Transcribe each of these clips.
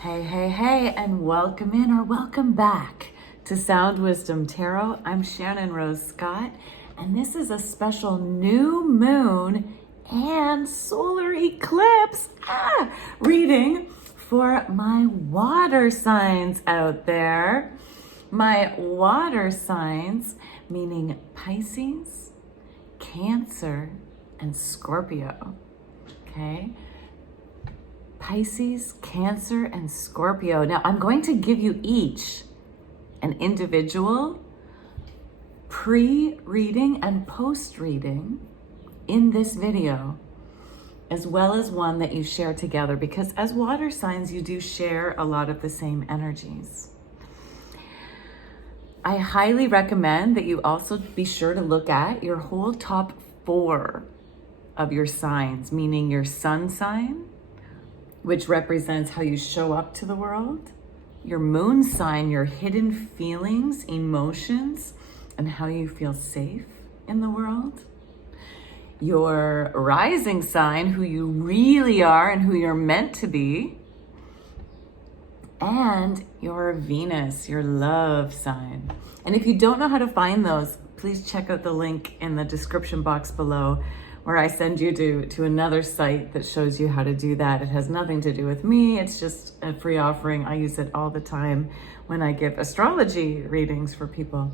Hey, hey, hey, and welcome in or welcome back to Sound Wisdom Tarot. I'm Shannon Rose Scott, and this is a special new moon and solar eclipse reading for my water signs out there. My water signs, meaning Pisces, Cancer, and Scorpio. Okay? Pisces, Cancer, and Scorpio. Now, I'm going to give you each an individual pre-reading and post-reading in this video, as well as one that you share together, because as water signs, you do share a lot of the same energies. I highly recommend that you also be sure to look at your whole top 4 of your signs, meaning your sun sign, which represents how you show up to the world, your moon sign, your hidden feelings, emotions, and how you feel safe in the world, your rising sign, who you really are and who you're meant to be, and your Venus, your love sign. And if you don't know how to find those, please check out the link in the description box below, where I send you to another site that shows you how to do that. It has nothing to do with me. It's just a free offering. I use it all the time when I give astrology readings for people.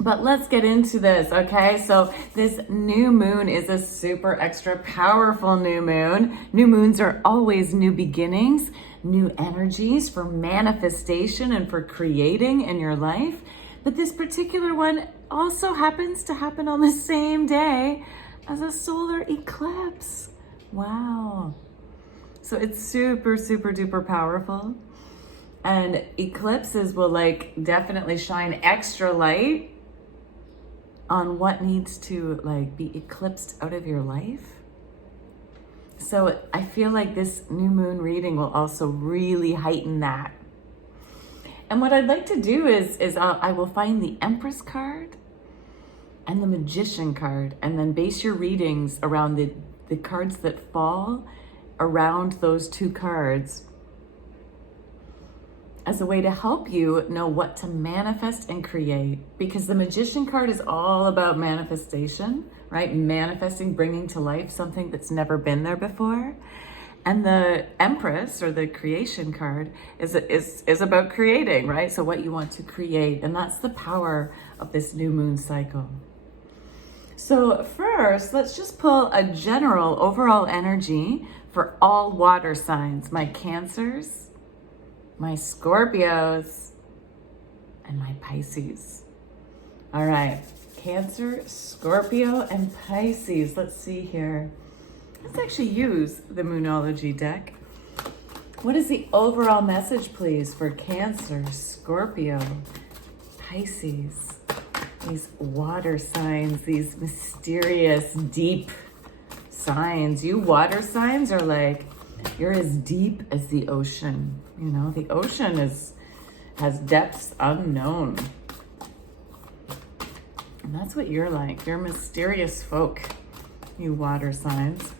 But let's get into this, okay? So this new moon is a super extra powerful new moon. New moons are always new beginnings, new energies for manifestation and for creating in your life. But this particular one also happens to happen on the same day as a solar eclipse. Wow. So it's super, super duper powerful. And eclipses will definitely shine extra light on what needs to be eclipsed out of your life. So I feel like this new moon reading will also really heighten that. And what I'd like to do is I will find the Empress card and the Magician card, and then base your readings around the cards that fall around those 2 cards as a way to help you know what to manifest and create. Because the Magician card is all about manifestation, right? Manifesting, bringing to life something that's never been there before. And the Empress, or the Creation card, is about creating, right? So what you want to create, and that's the power of this new moon cycle. So first, let's just pull a general overall energy for all water signs: my Cancers, my Scorpios, and my Pisces. All right, Cancer, Scorpio, and Pisces. Let's see here. Let's actually use the Moonology deck. What is the overall message, please, for Cancer, Scorpio, Pisces? These water signs, these mysterious, deep signs. You water signs are you're as deep as the ocean. You know, the ocean has depths unknown. And that's what you're like. You're mysterious folk, you water signs.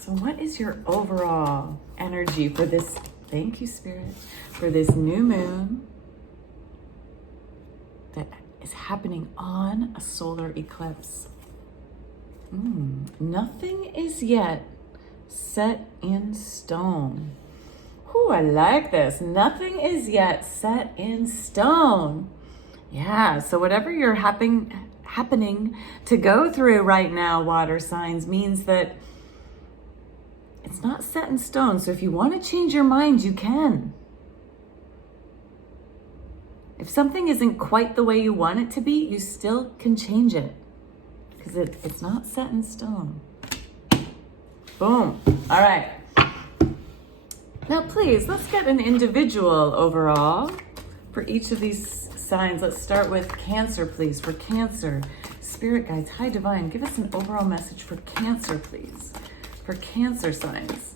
So what is your overall energy for this, thank you, Spirit, for this new moon that is happening on a solar eclipse? Nothing is yet set in stone. Ooh, I like this. Nothing is yet set in stone. Yeah, so whatever you're happening to go through right now, water signs, means that it's not set in stone. So if you want to change your mind, you can. If something isn't quite the way you want it to be, you still can change it, because it's not set in stone. Boom. All right. Now, please, let's get an individual overall for each of these signs. Let's start with Cancer, please. For Cancer, Spirit guides, High Divine, give us an overall message for Cancer, please. For Cancer signs.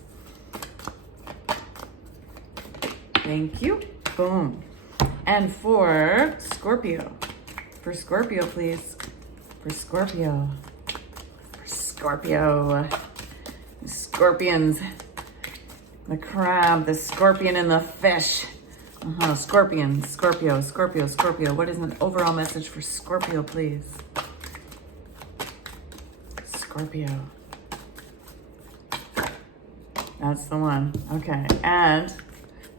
Thank you. Boom. And for Scorpio. For Scorpio, please. For Scorpio. For Scorpio. Scorpions. The crab, the scorpion, and the fish. Scorpion, Scorpio, Scorpio, Scorpio. What is an overall message for Scorpio, please? Scorpio. That's the one. Okay. And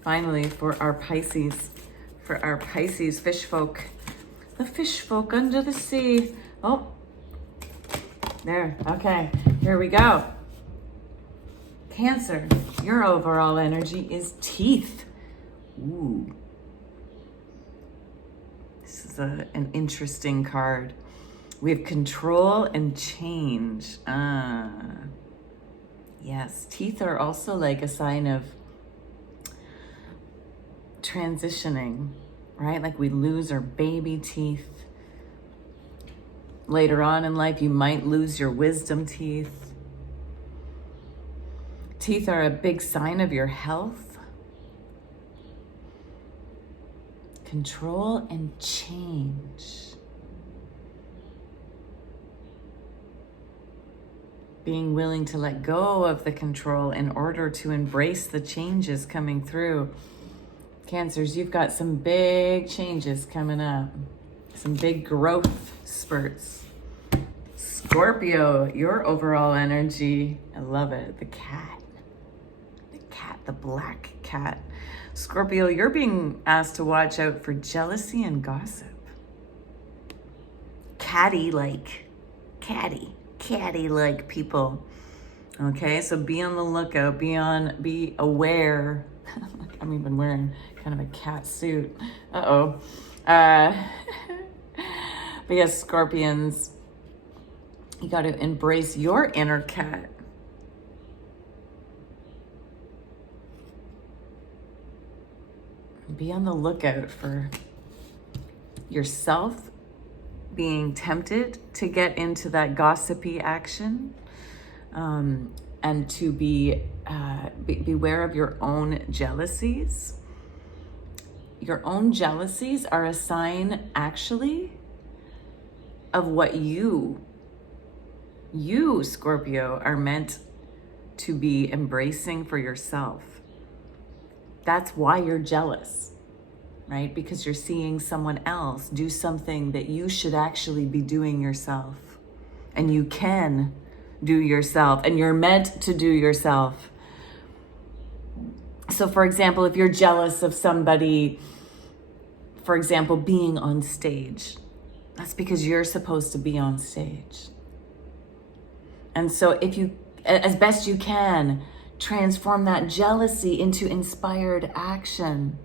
finally, for our Pisces. For our Pisces fish folk. The fish folk under the sea. Oh. There. Okay. Here we go. Cancer. Your overall energy is teeth. Ooh. This is an interesting card. We have control and change. Yes, teeth are also like a sign of transitioning, right? Like we lose our baby teeth. Later on in life, you might lose your wisdom teeth. Teeth are a big sign of your health. Control and change. Being willing to let go of the control in order to embrace the changes coming through. Cancers, you've got some big changes coming up. Some big growth spurts. Scorpio, your overall energy, I love it. The cat. The cat, the black cat. Scorpio, you're being asked to watch out for jealousy and gossip. Catty-like people. Okay, so be on the lookout, be aware. I'm even wearing kind of a cat suit. But yes, Scorpions, you got to embrace your inner cat. Be on the lookout for yourself being tempted to get into that gossipy action, and to beware of your own jealousies. Your own jealousies are a sign, actually, of what you, Scorpio, are meant to be embracing for yourself. That's why you're jealous, right? Because you're seeing someone else do something that you should actually be doing yourself. And you can do yourself, and you're meant to do yourself. So for example, if you're jealous of somebody, for example, being on stage, that's because you're supposed to be on stage. And so if you, as best you can, transform that jealousy into inspired action,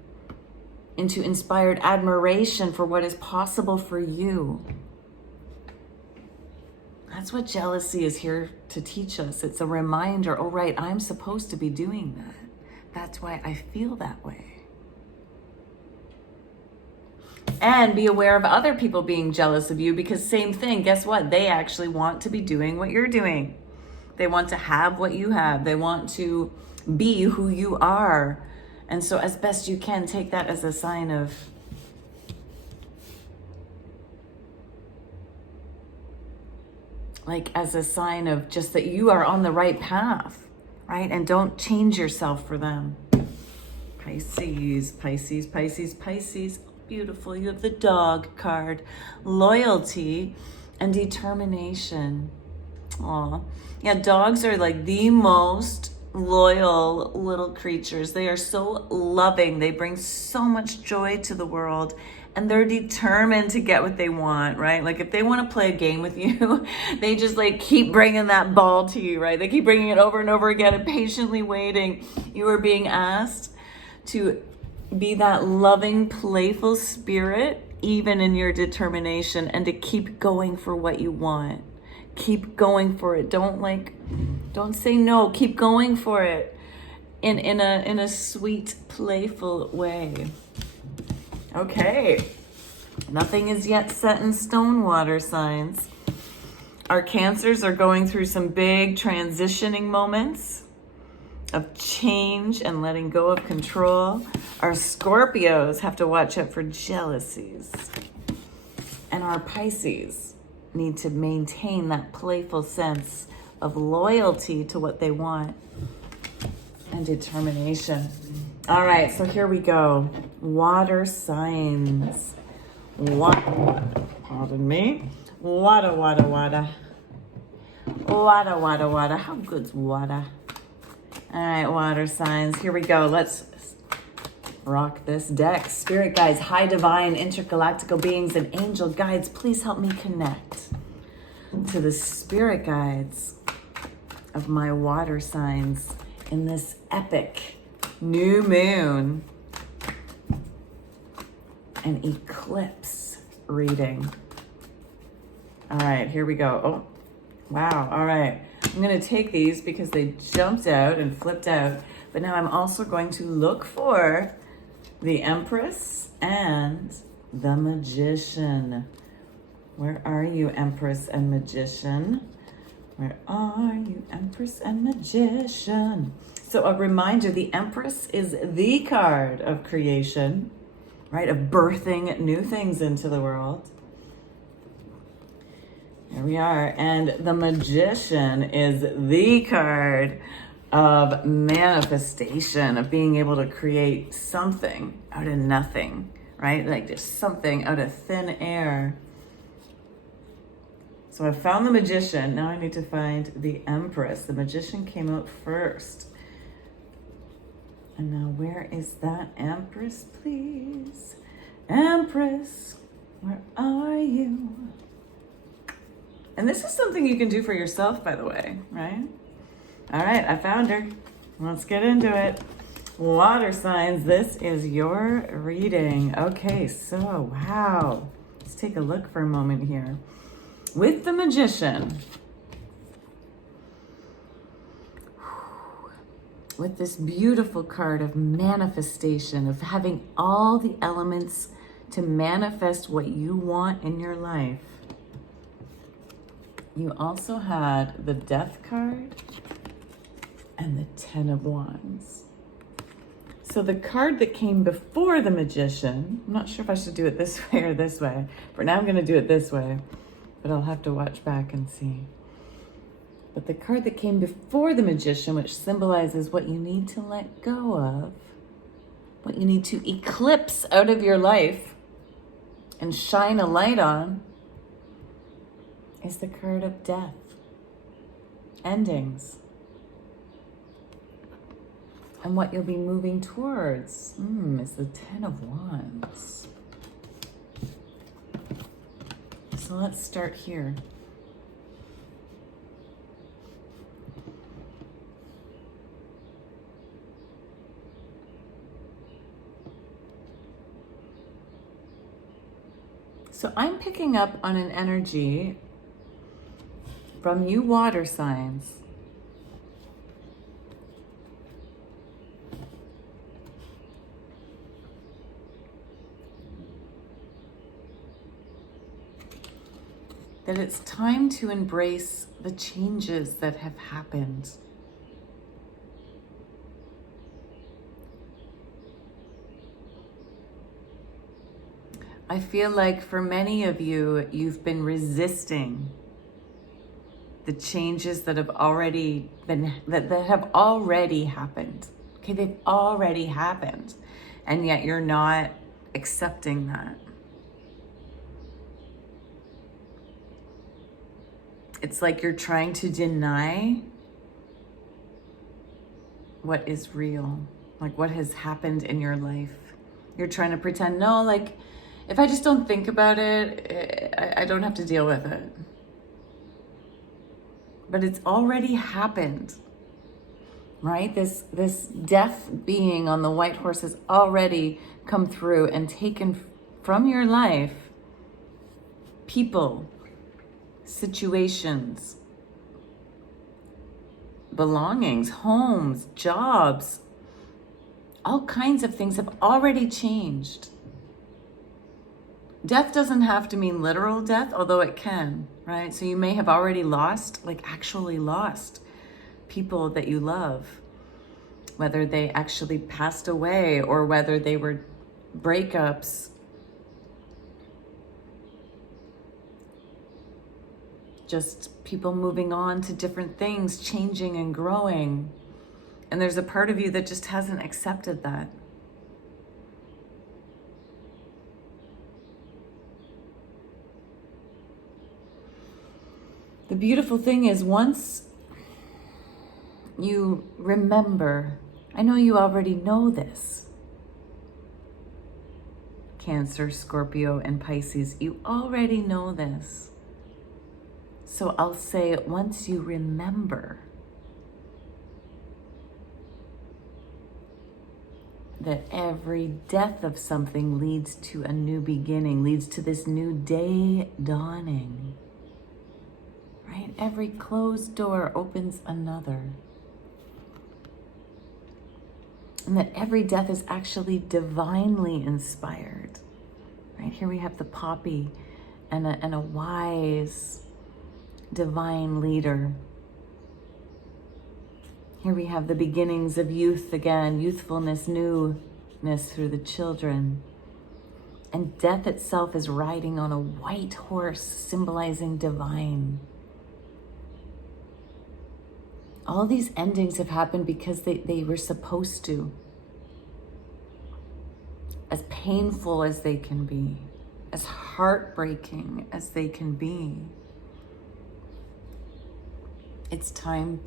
into inspired admiration for what is possible for you. That's what jealousy is here to teach us. It's a reminder, oh right, I'm supposed to be doing that. That's why I feel that way. And be aware of other people being jealous of you, because same thing, guess what? They actually want to be doing what you're doing. They want to have what you have. They want to be who you are. And so as best you can, take that as a sign of just that you are on the right path, right? And don't change yourself for them. Pisces, Pisces, Pisces, Pisces. Beautiful. You have the dog card. Loyalty and determination. Aw. Yeah, dogs are like the most loyal little creatures. They are so loving. They bring so much joy to the world, and they're determined to get what they want, right? Like if they want to play a game with you, they just like keep bringing that ball to you, right? They keep bringing it over and over again and patiently waiting. You are being asked to be that loving, playful spirit, even in your determination, and to keep going for what you want. Keep going for it. Don't say no. Keep going for it in a sweet, playful way. Okay. Nothing is yet set in stone, water signs. Our Cancers are going through some big transitioning moments of change and letting go of control. Our Scorpios have to watch out for jealousies. And our Pisces need to maintain that playful sense of loyalty to what they want, and determination. All right, so here we go. Water signs. Pardon me. Water. How good's water? All right, water signs. Here we go. Let's rock this deck. Spirit guides, high divine, intergalactical beings, and angel guides, please help me connect to the spirit guides of my water signs in this epic new moon and eclipse reading. All right, here we go. Oh, wow. All right. I'm going to take these because they jumped out and flipped out. But now I'm also going to look for the Empress and the Magician. Where are you, Empress and Magician? Where are you, Empress and Magician? So a reminder, the Empress is the card of creation, right? Of birthing new things into the world. Here we are. And the Magician is the card of manifestation, of being able to create something out of nothing, right? Like just something out of thin air. So I found the Magician. Now I need to find the Empress. The Magician came out first. And now where is that Empress, please? Empress, where are you? And this is something you can do for yourself, by the way, right? All right, I found her. Let's get into it. Water signs, this is your reading. Okay, so wow. Let's take a look for a moment here. With the Magician, with this beautiful card of manifestation, of having all the elements to manifest what you want in your life, you also had the Death card and the Ten of Wands. So the card that came before the Magician, I'm not sure if I should do it this way or this way. For now, I'm going to do it this way, but I'll have to watch back and see. But the card that came before the Magician, which symbolizes what you need to let go of, what you need to eclipse out of your life and shine a light on, is the card of Death. Endings. And what you'll be moving towards is the Ten of Wands. So let's start here. So I'm picking up on an energy from you water signs. That it's time to embrace the changes that have happened. I feel like for many of you, you've been resisting the changes that have already been, that have already happened. Okay, they've already happened. And yet you're not accepting that. It's like you're trying to deny what is real, like what has happened in your life. You're trying to pretend, no, like if I just don't think about it, I don't have to deal with it. But it's already happened, right? This death being on the white horse has already come through and taken from your life people, situations, belongings, homes, jobs, all kinds of things have already changed. Death doesn't have to mean literal death, although it can, right? So you may have already lost, like actually lost people that you love, whether they actually passed away or whether they were breakups, just people moving on to different things, changing and growing. And there's a part of you that just hasn't accepted that. The beautiful thing is, once you remember, I know you already know this, Cancer, Scorpio, and Pisces, you already know this. So I'll say, once you remember that every death of something leads to a new beginning, leads to this new day dawning, right? Every closed door opens another. And that every death is actually divinely inspired, right? Here we have the poppy and a wise divine leader. Here we have the beginnings of youth again, youthfulness, newness through the children. And death itself is riding on a white horse, symbolizing divine. All these endings have happened because they were supposed to. As painful as they can be, as heartbreaking as they can be, it's time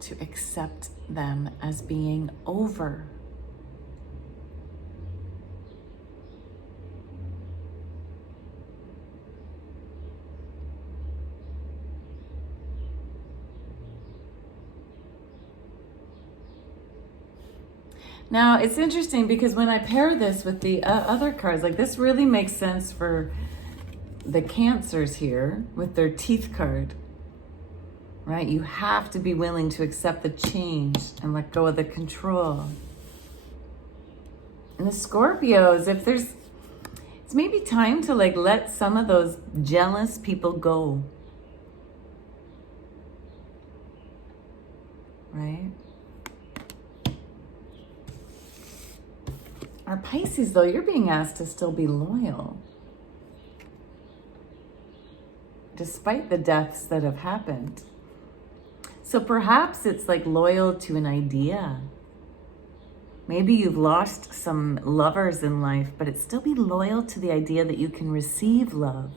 to accept them as being over. Now, it's interesting because when I pair this with the other cards, like this really makes sense for the Cancers here with their teeth card, right? You have to be willing to accept the change and let go of the control. And the Scorpios, it's maybe time to like let some of those jealous people go, right? Our Pisces, though, you're being asked to still be loyal, despite the deaths that have happened. So perhaps it's like loyal to an idea. Maybe you've lost some lovers in life, but it's still be loyal to the idea that you can receive love.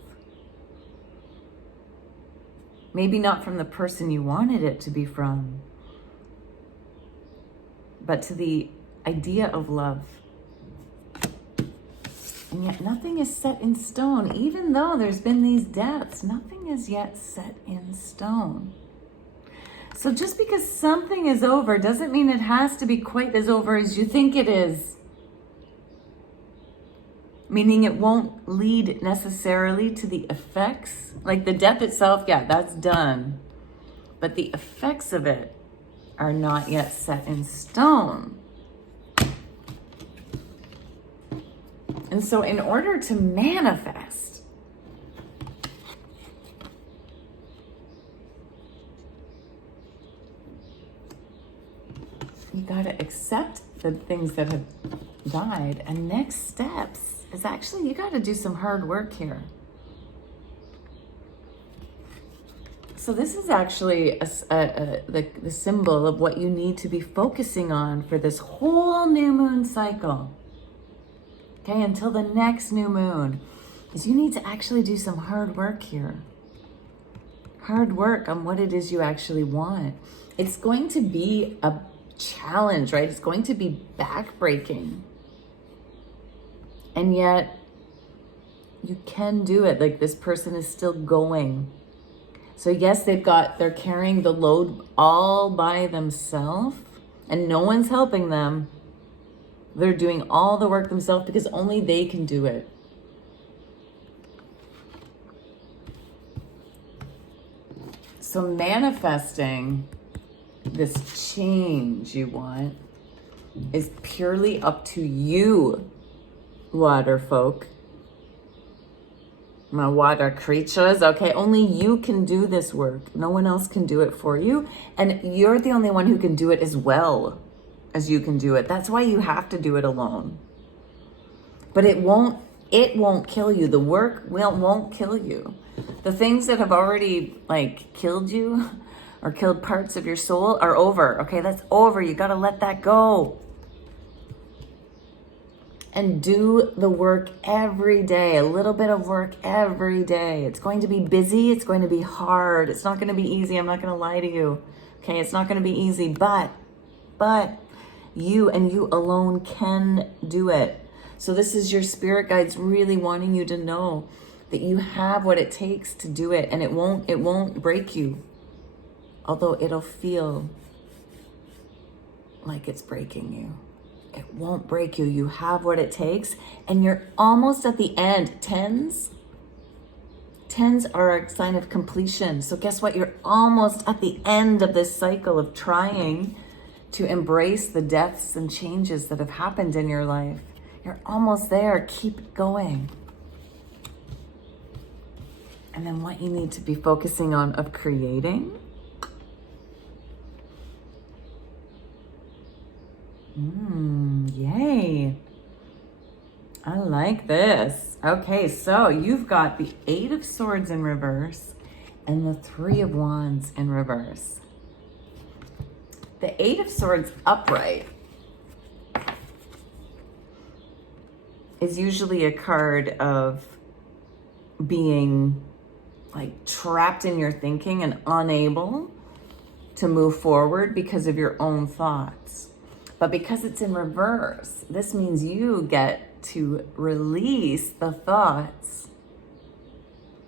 Maybe not from the person you wanted it to be from, but to the idea of love. And yet nothing is set in stone. Even though there's been these deaths, nothing is yet set in stone. So just because something is over doesn't mean it has to be quite as over as you think it is. Meaning it won't lead necessarily to the effects. Like the death itself, yeah, that's done. But the effects of it are not yet set in stone. And so in order to manifest, you got to accept the things that have died. And next steps is actually, you got to do some hard work here. So this is actually the symbol of what you need to be focusing on for this whole new moon cycle. Okay, until the next new moon, is you need to actually do some hard work here. Hard work on what it is you actually want. It's going to be a challenge, right? It's going to be backbreaking. And yet, you can do it. Like this person is still going. So yes, they're carrying the load all by themselves and no one's helping them. They're doing all the work themselves because only they can do it. So manifesting this change you want is purely up to you, water folk. My water creatures, okay? Only you can do this work. No one else can do it for you. And you're the only one who can do it as well as you can do it. That's why you have to do it alone. But it won't It won't kill you. The work won't kill you. The things that have already like killed you or killed parts of your soul are over. Okay, that's over. You got to let that go. And do the work every day, a little bit of work every day. It's going to be busy. It's going to be hard. It's not going to be easy. I'm not going to lie to you. Okay, it's not going to be easy, but you and you alone can do it. So this is your spirit guides really wanting you to know that you have what it takes to do it, and it won't break you. Although it'll feel like it's breaking you. It won't break you. You have what it takes, and you're almost at the end. Tens are a sign of completion. So guess what? You're almost at the end of this cycle of trying to embrace the deaths and changes that have happened in your life. You're almost there. Keep going. And then what you need to be focusing on of creating. Yay. I like this. Okay, so you've got the 8 of Swords in reverse and the 3 of Wands in reverse. The 8 of Swords upright is usually a card of being like trapped in your thinking and unable to move forward because of your own thoughts. But because it's in reverse, this means you get to release the thoughts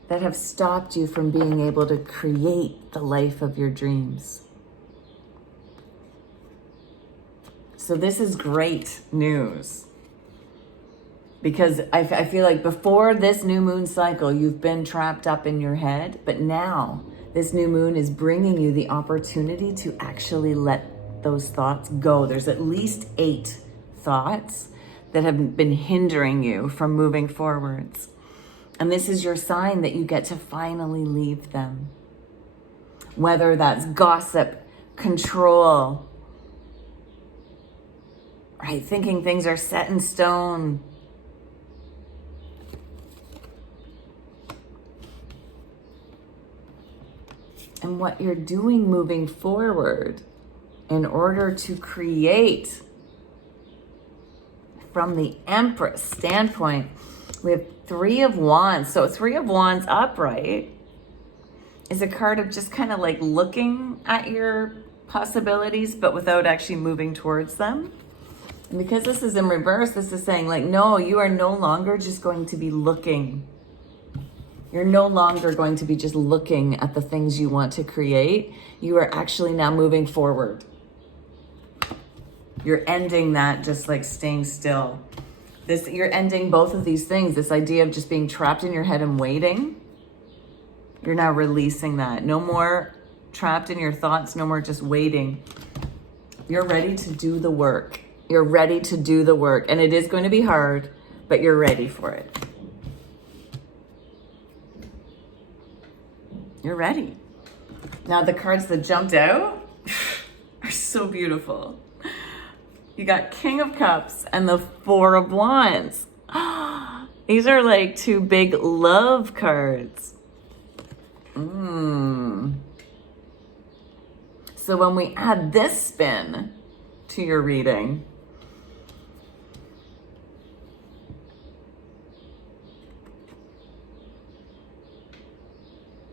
that have stopped you from being able to create the life of your dreams. So this is great news. Because I feel like before this new moon cycle, you've been trapped up in your head, but now this new moon is bringing you the opportunity to actually let those thoughts go. There's at least 8 thoughts that have been hindering you from moving forwards. And this is your sign that you get to finally leave them. Whether that's gossip, control, right? Thinking things are set in stone. And what you're doing moving forward in order to create from the Empress standpoint, we have 3 of Wands. So 3 of Wands upright is a card of just kind of like looking at your possibilities, but without actually moving towards them. And because this is in reverse, this is saying like, no, you are no longer just going to be looking. You're no longer going to be just looking at the things you want to create. You are actually now moving forward. You're ending that just like staying still. You're ending both of these things. This idea of just being trapped in your head and waiting. You're now releasing that. No more trapped in your thoughts. No more just waiting. You're ready to do the work. You're ready to do the work. And it is going to be hard, but you're ready for it. You're ready. Now the cards that jumped out are so beautiful. You got King of Cups and the 4 of Wands. These are like 2 big love cards. So when we add this spin to your reading,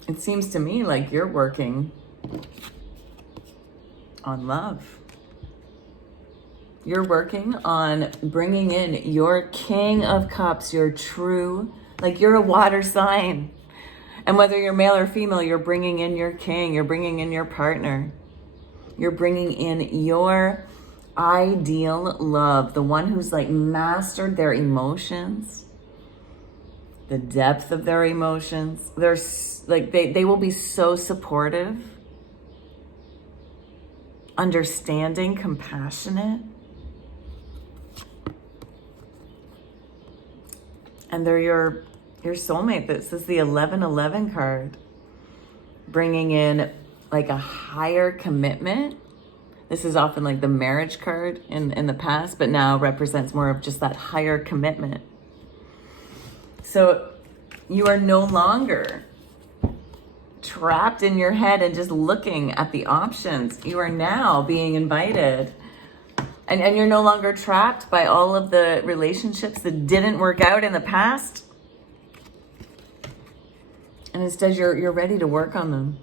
it seems to me like you're working on love. You're working on bringing in your King of Cups, your true, like you're a water sign. And whether you're male or female, you're bringing in your king, you're bringing in your partner. You're bringing in your ideal love, the one who's like mastered their emotions, the depth of their emotions. They're like, they will be so supportive, understanding, compassionate. And they're your soulmate. This is the 1111 card, bringing in like a higher commitment. This is often like the marriage card in the past, but now represents more of just that higher commitment. So you are no longer trapped in your head and just looking at the options. You are now being invited. And you're no longer trapped by all of the relationships that didn't work out in the past. And instead, you're ready to work on them.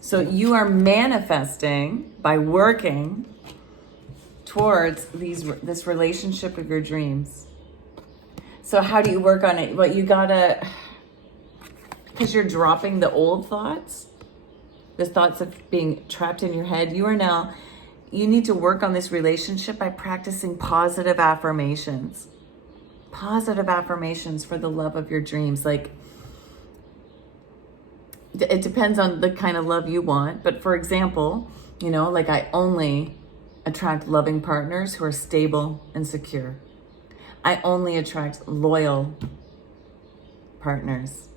So you are manifesting by working towards this relationship of your dreams. So how do you work on it? Well, you gotta, because you're dropping the old thoughts, the thoughts of being trapped in your head. You need to work on this relationship by practicing positive affirmations. Positive affirmations for the love of your dreams. Like, it depends on the kind of love you want. But for example, like I only attract loving partners who are stable and secure. I only attract loyal partners.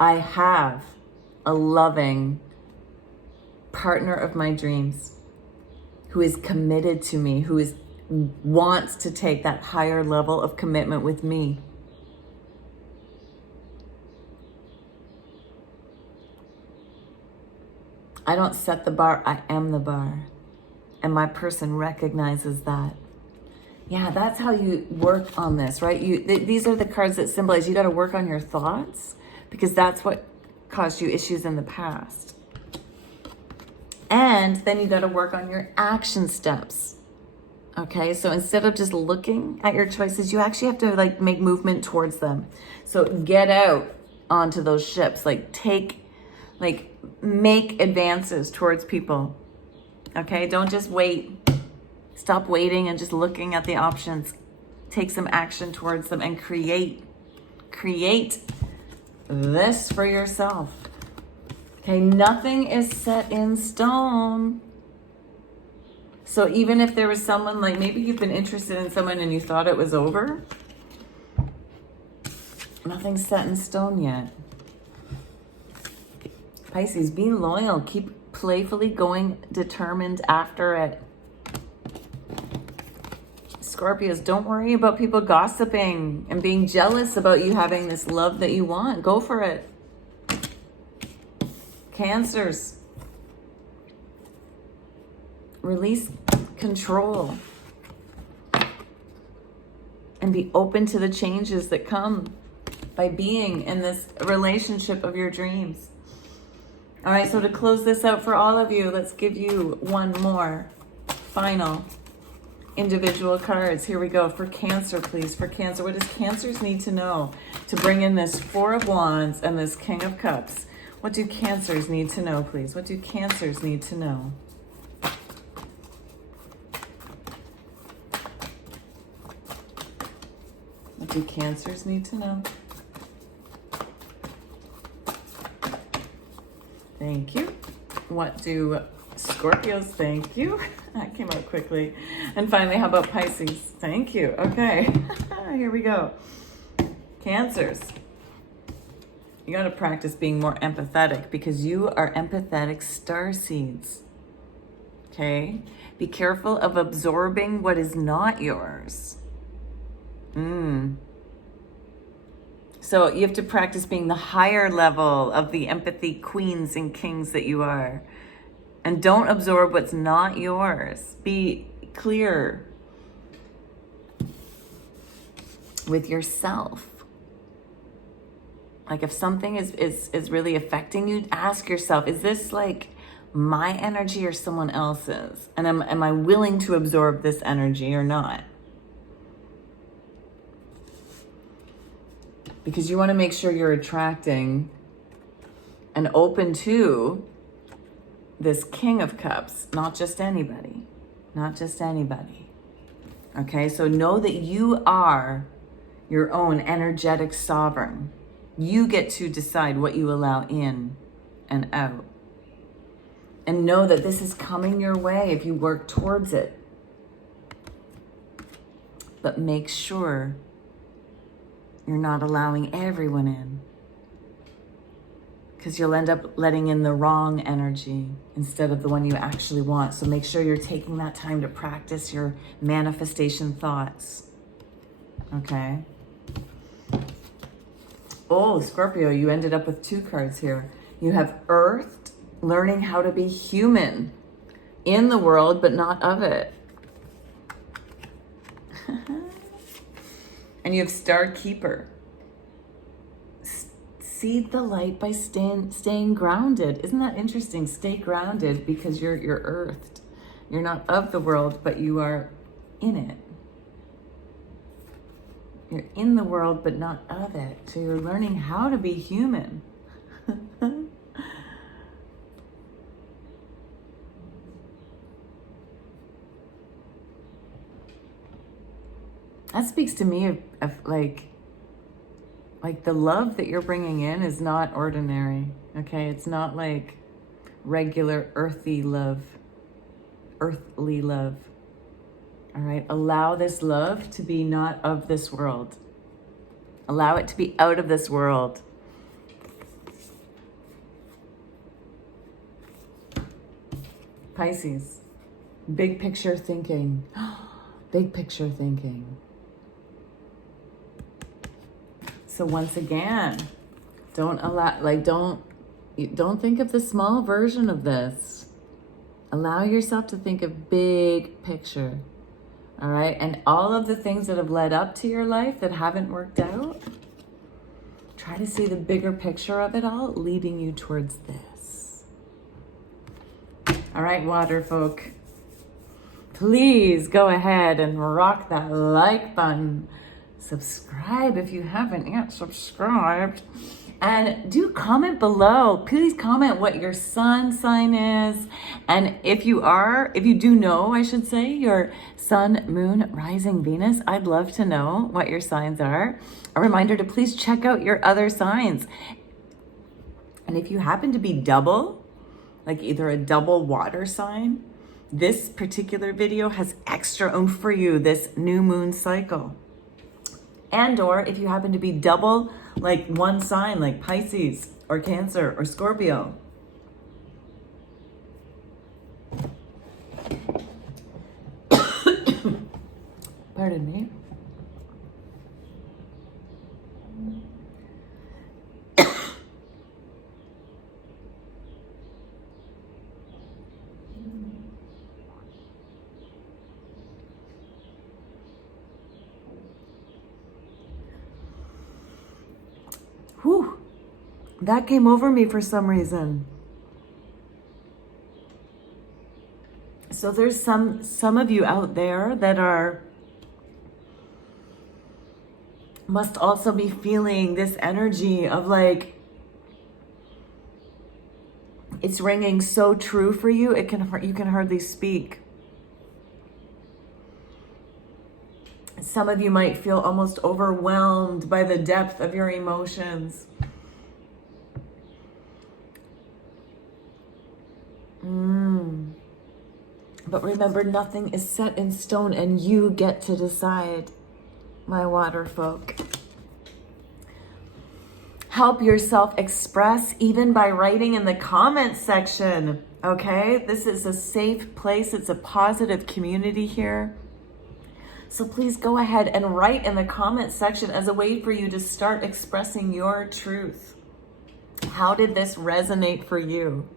I have a loving partner of my dreams who is committed to me, who wants to take that higher level of commitment with me. I don't set the bar, I am the bar. And my person recognizes that. Yeah, that's how you work on this, right? These are the cards that symbolize you got to work on your thoughts, because that's what caused you issues in the past. And then you got to work on your action steps. Okay, so instead of just looking at your choices, you actually have to make movement towards them. So get out onto those ships, make advances towards people. Okay, don't just wait. Stop waiting and just looking at the options. Take some action towards them and create this for yourself. Okay, nothing is set in stone. So even if there was someone, maybe you've been interested in someone and you thought it was over, nothing's set in stone yet. Pisces, be loyal. Keep playfully going, determined after it. Scorpios, don't worry about people gossiping and being jealous about you having this love that you want. Go for it. Cancers, release control and be open to the changes that come by being in this relationship of your dreams. All right, so to close this out for all of you, let's give you one more final individual cards. Here we go. For Cancer, please. For Cancer, what does Cancers need to know to bring in this Four of Wands and this King of Cups? What do Cancers need to know, please? What do Cancers need to know? What do Cancers need to know? Thank you. What do Scorpios? Thank you. That came out quickly. And finally, how about Pisces? Thank you. Okay. Here we go. Cancers. You got to practice being more empathetic, because you are empathetic star seeds. Okay? Be careful of absorbing what is not yours. So you have to practice being the higher level of the empathy queens and kings that you are. And don't absorb what's not yours. Be clear with yourself. If something is really affecting you, ask yourself, is this my energy or someone else's? And am I willing to absorb this energy or not? Because you want to make sure you're attracting and open to this King of Cups, not just anybody. Not just anybody. Okay, so know that you are your own energetic sovereign. You get to decide what you allow in and out. And know that this is coming your way if you work towards it. But make sure you're not allowing everyone in, because you'll end up letting in the wrong energy instead of the one you actually want. So make sure you're taking that time to practice your manifestation thoughts. okay? Oh, Scorpio, you ended up with 2 cards here. You have Earth, learning how to be human in the world, but not of it. And you have Star Keeper. See the light by staying grounded. Isn't that interesting? Stay grounded because you're earthed. You're not of the world, but you are in it. You're in the world, but not of it. So you're learning how to be human. That speaks to me of like the love that you're bringing in is not ordinary, okay? It's not like regular earthly love, all right? Allow this love to be not of this world. Allow it to be out of this world. Pisces, big picture thinking. Big picture thinking. So once again, don't think of the small version of this. Allow yourself to think of big picture. All right? And all of the things that have led up to your life that haven't worked out, try to see the bigger picture of it all leading you towards this. All right, water folk. Please go ahead and rock that like button. Subscribe if you haven't yet subscribed. And do comment below. Please comment what your sun sign is. And if you do know, I should say, your sun, moon, rising, Venus, I'd love to know what your signs are. A reminder to please check out your other signs. And if you happen to be double, like either a double water sign, this particular video has extra oomph for you this new moon cycle. And or if you happen to be double, like one sign, like Pisces or Cancer or Scorpio. Pardon me. Whew, that came over me for some reason. So there's some of you out there that must also be feeling this energy of like, it's ringing so true for you, you can hardly speak. Some of you might feel almost overwhelmed by the depth of your emotions. But remember, nothing is set in stone and you get to decide, my water folk. Help yourself express even by writing in the comments section, okay? This is a safe place. It's a positive community here. So please go ahead and write in the comment section as a way for you to start expressing your truth. How did this resonate for you?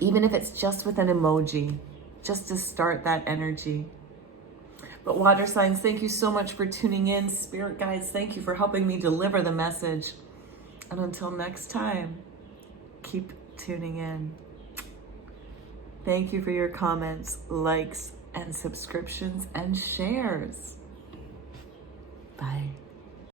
Even if it's just with an emoji, just to start that energy. But water signs, thank you so much for tuning in. Spirit guides, thank you for helping me deliver the message. And until next time, keep tuning in. Thank you for your comments, likes, and subscriptions and shares. Bye.